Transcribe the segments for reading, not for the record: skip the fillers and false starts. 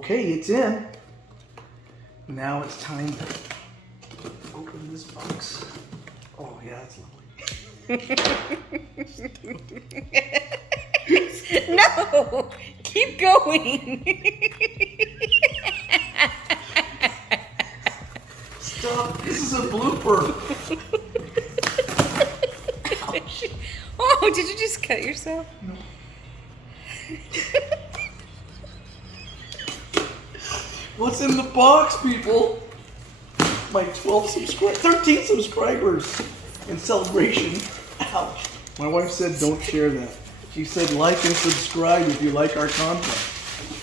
Okay, it's in. Now it's time to open this box. Oh yeah, it's lovely. No! Keep going! Stop! This is a blooper! Ouch. Oh, did you just cut yourself? No. What's in the box, people? My 13 subscribers in celebration. Ouch. My wife said don't share that. She said like and subscribe if you like our content.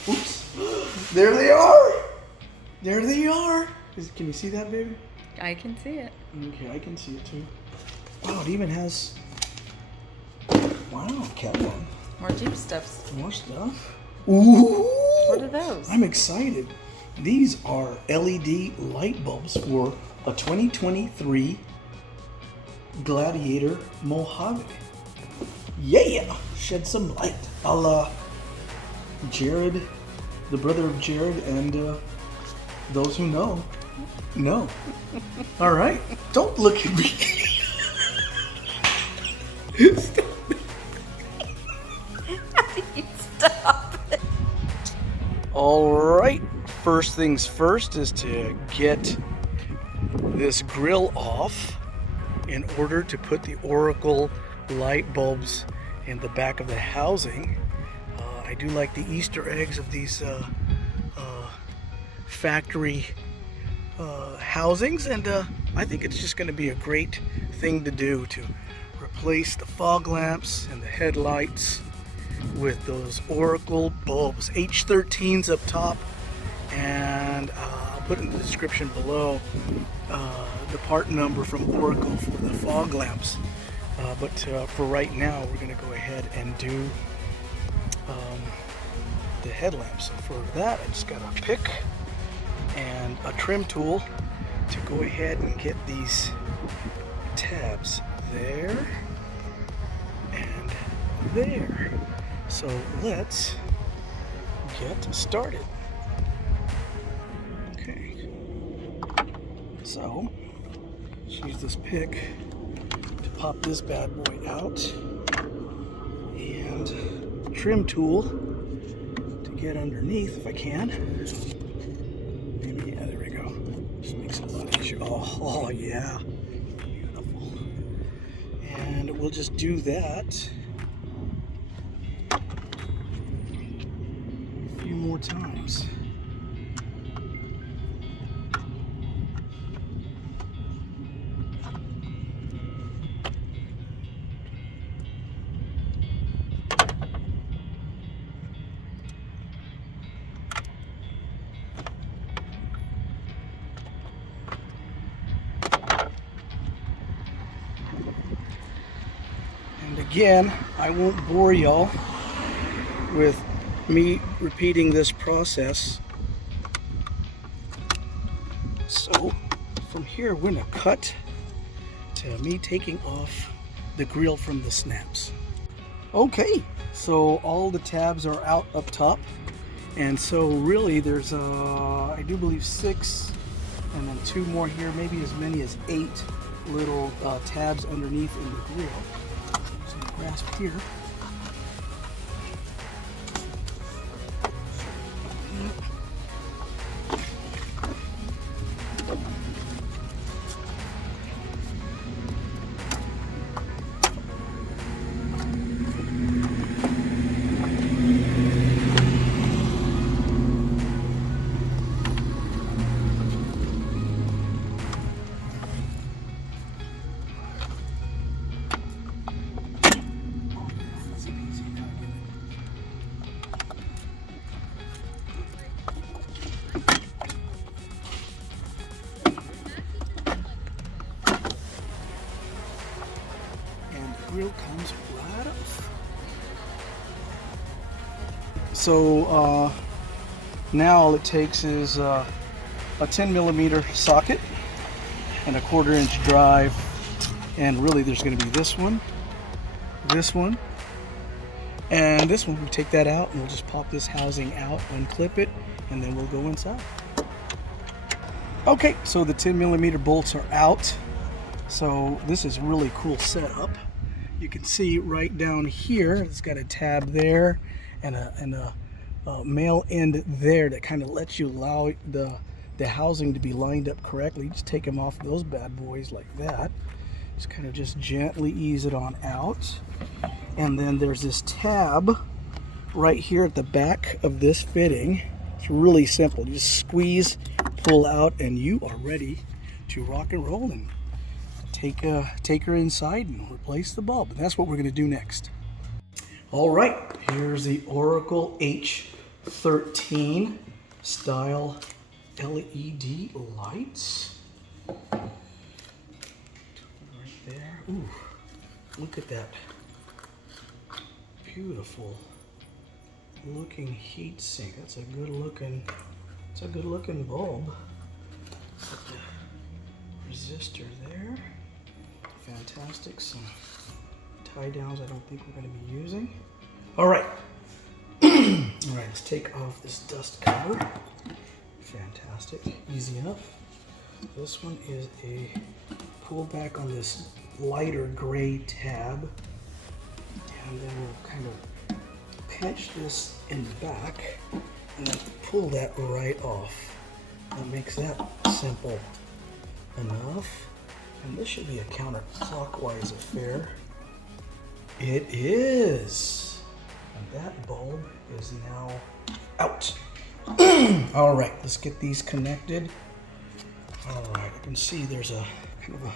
Oops. There they are. There they are. Can you see that, baby? I can see it. Okay, I can see it too. Wow, it even has... Wow, catalog. More Jeep stuffs. More stuff. Ooh! What are those? I'm excited. These are LED light bulbs for a 2023 Gladiator Mojave. Yeah! Shed some light. A la Jared, the brother of Jared, and those who know. All right. Don't look at me. Stop. Stop it. All right. First things first is to get this grill off in order to put the Oracle light bulbs in the back of the housing. I do like the Easter eggs of these factory housings, and I think it's just going to be a great thing to do to replace the fog lamps and the headlights with those Oracle bulbs, H13s up top, and I'll put in the description below the part number from Oracle for the fog lamps. But for right now, we're going to go ahead and do the headlamps. And for that, I just got a pick and a trim tool to go ahead and get these tabs there and there. So let's get started. Okay. So let's use this pick to pop this bad boy out, and the trim tool to get underneath if I can. Maybe, yeah, there we go. Just makes it a lot easier. Oh yeah. Beautiful. And we'll just do that a few more times. Again, I won't bore y'all with me repeating this process. So from here, we're going to cut to me taking off the grill from the snaps. Okay, so all the tabs are out up top. And so really there's, I do believe 6 and then 2 more here, maybe as many as 8 little tabs underneath in the grill. Grasp here. Grill comes right off. So now all it takes is a 10mm socket and a 1/4 inch drive, and really there's going to be this one, and this one. We take that out and we'll just pop this housing out, unclip it, and then we'll go inside. Okay, so the 10mm bolts are out. So this is a really cool setup. You can see right down here, it's got a tab there and a male end there that kind of lets you allow the housing to be lined up correctly. You just take them off those bad boys like that. Just kind of just gently ease it on out. And then there's this tab right here at the back of this fitting. It's really simple. You just squeeze, pull out, and you are ready to rock and roll and take her inside and replace the bulb. And that's what we're going to do next. All right, here's the Oracle H13 style LED lights. Right there. Ooh, look at that beautiful looking heat sink. That's a good looking bulb. Put the resistor there. Fantastic. Some tie downs I don't think we're going to be using. All right. All right, let's take off this dust cover. Fantastic. Easy enough. This one is a pull back on this lighter gray tab. And then we'll kind of pinch this in the back and then pull that right off. That makes that simple enough. And this should be a counterclockwise affair. It is. And that bulb is now out. All right, let's get these connected. All right, you can see there's a kind of a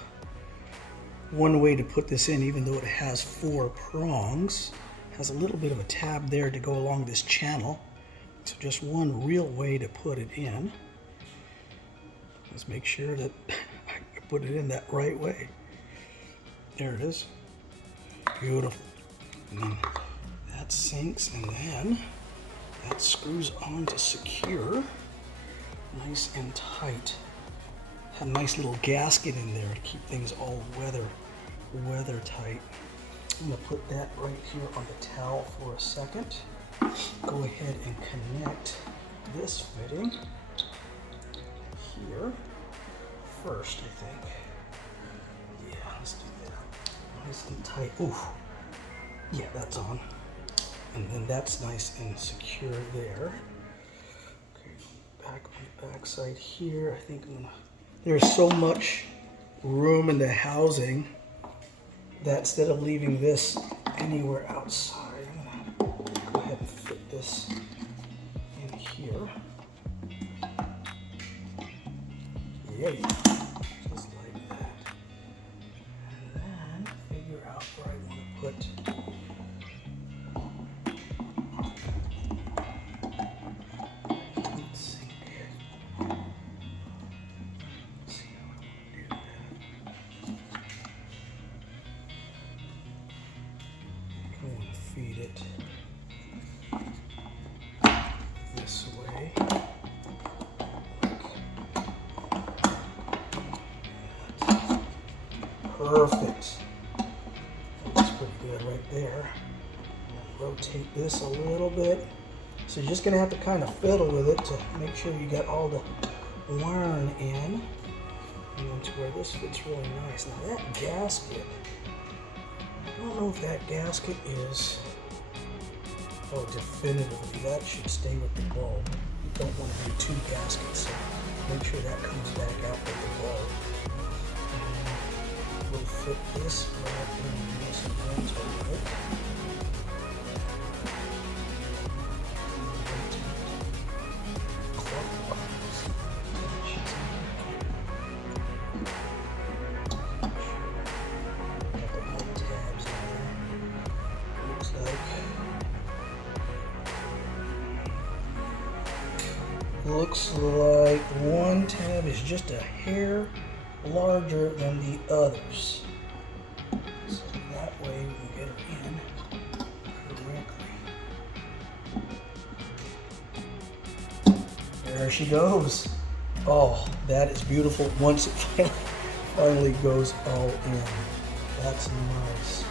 one way to put this in, even though it has 4 prongs. It has a little bit of a tab there to go along this channel. So just one real way to put it in. Let's make sure that I put it in that right way. There it is. Beautiful. And then that sinks, and then that screws on to secure. Nice and tight. Had a nice little gasket in there to keep things all weather tight. I'm going to put that right here on the towel for a second. Go ahead and connect this fitting here first, I think. Yeah, let's do that. Nice and tight. Ooh. Yeah, that's on. And then that's nice and secure there. Okay, back on the back side here. I think I'm gonna, there's so much room in the housing that instead of leaving this anywhere outside, I'm gonna go ahead and fit this in here. Yeah, just like that. And then figure out where I want to put heat sink. Let's see how I want to do that. I want to feed it this way. Perfect. That's pretty good right there. Rotate this a little bit. So you're just going to have to kind of fiddle with it to make sure you got all the wiring in. And then to where this fits really nice. Now that gasket, I don't know if that gasket is, oh, definitively, that should stay with the bulb. You don't want to do 2 gaskets, so make sure that comes back out with the bulb. We'll fit this right in this rental hook. Clockwise. Got the little tabs in there. Looks like one tab is just a hair larger than the others. So that way we can get her in correctly. There she goes. Oh, that is beautiful once it finally goes all in. That's nice.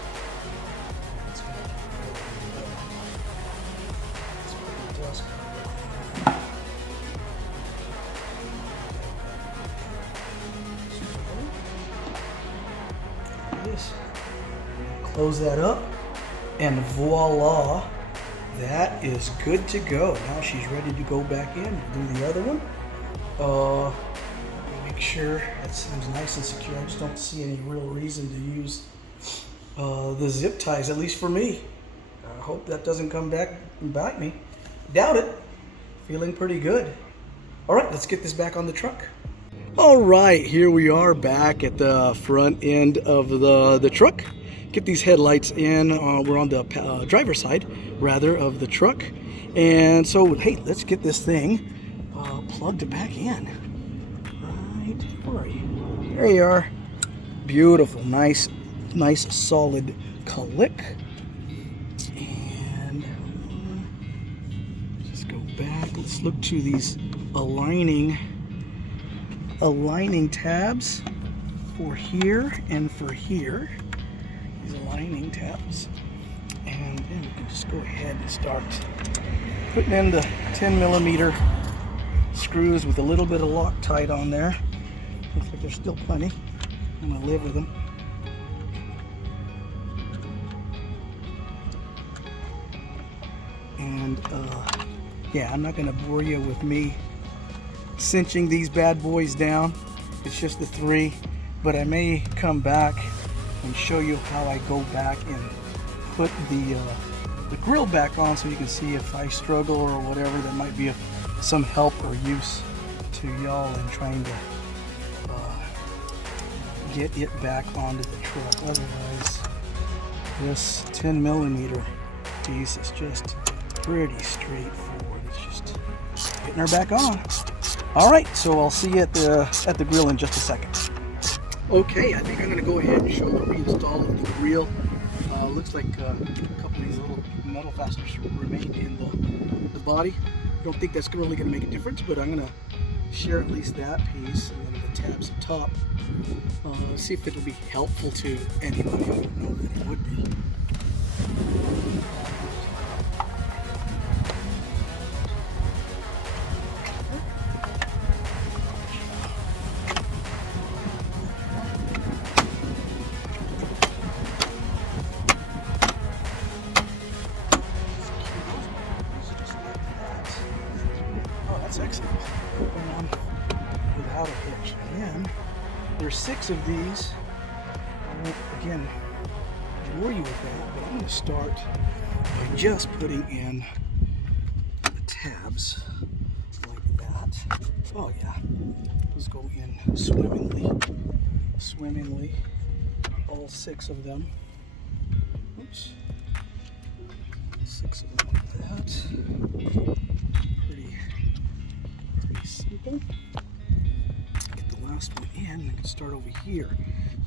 That's gonna be really good. Let's put the dust cover it is. Close that up, and voila, that is good to go. Now she's ready to go back in and do the other one. Make sure that seems nice and secure. I just don't see any real reason to use the zip ties, at least for me. I hope that doesn't come back and bite me. Doubt it. Feeling pretty good. All right, let's get this back on the truck. All right, here we are back at the front end of the truck. Get these headlights in. We're on the driver's side, rather, of the truck. And so, hey, let's get this thing plugged back in. Right, where are you? There you are. Beautiful, nice solid click. And just go back. Let's look to these aligning tabs for here and for here. These aligning tabs. And then we can just go ahead and start putting in the 10mm screws with a little bit of Loctite on there. Looks like there's still plenty. I'm gonna live with them. And yeah, I'm not gonna bore you with me cinching these bad boys down. It's just the 3, but I may come back and show you how I go back and put the grill back on, so you can see if I struggle or whatever. That might be of some help or use to y'all in trying to get it back onto the truck. Otherwise, this 10mm piece is just pretty straightforward. It's just getting her back on. All right, so I'll see you at the grill in just a second. Okay, I think I'm going to go ahead and show the reinstall of the grill. Looks like a couple of these little metal fasteners remain in the body. Don't think that's really going to make a difference, but I'm going to share at least that piece and then the tabs up top. See if it will be helpful to anybody. I don't know that it would be. Excellent. Open on without a hitch. And there's 6 of these. I won't again bore you with that, but I'm going to start by just putting in the tabs like that. Oh yeah, those go in swimmingly. All 6 of them. Oops. 6 of them like that. Simple. Get the last one in, and I can start over here.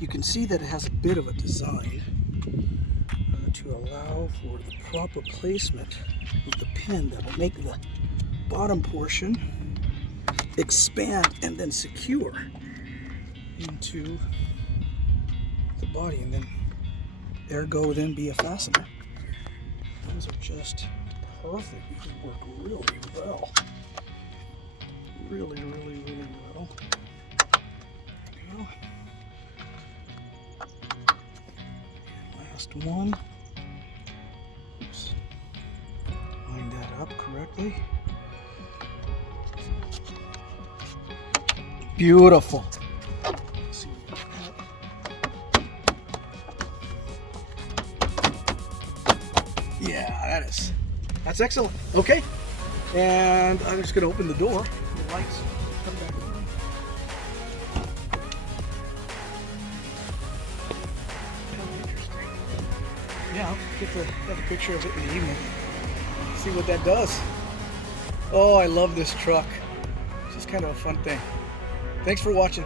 You can see that it has a bit of a design to allow for the proper placement of the pin that will make the bottom portion expand and then secure into the body, and then ergo then be a fastener. Those are just perfect. These work really well. Really well. There we go. And last one. Oops. Line that up correctly. Beautiful. Let's see what we got. Yeah, that's excellent. Okay. And I'm just gonna open the door. Lights come back on. Kind of interesting. Yeah, I'll get the picture of it in the evening. See what that does. Oh, I love this truck. It's just kind of a fun thing. Thanks for watching.